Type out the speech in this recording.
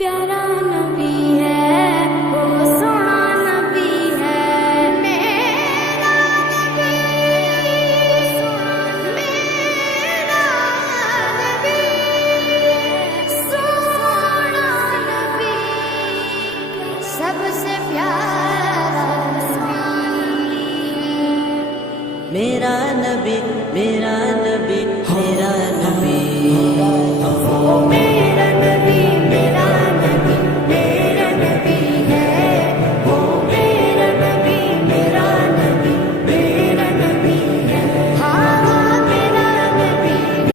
प्यारा नबी है वो, सोना नबी है मेरा नबी, मेरा नबी, सोना नबी, सबसे प्यारा नबी। मेरा नबी, मेरा नबी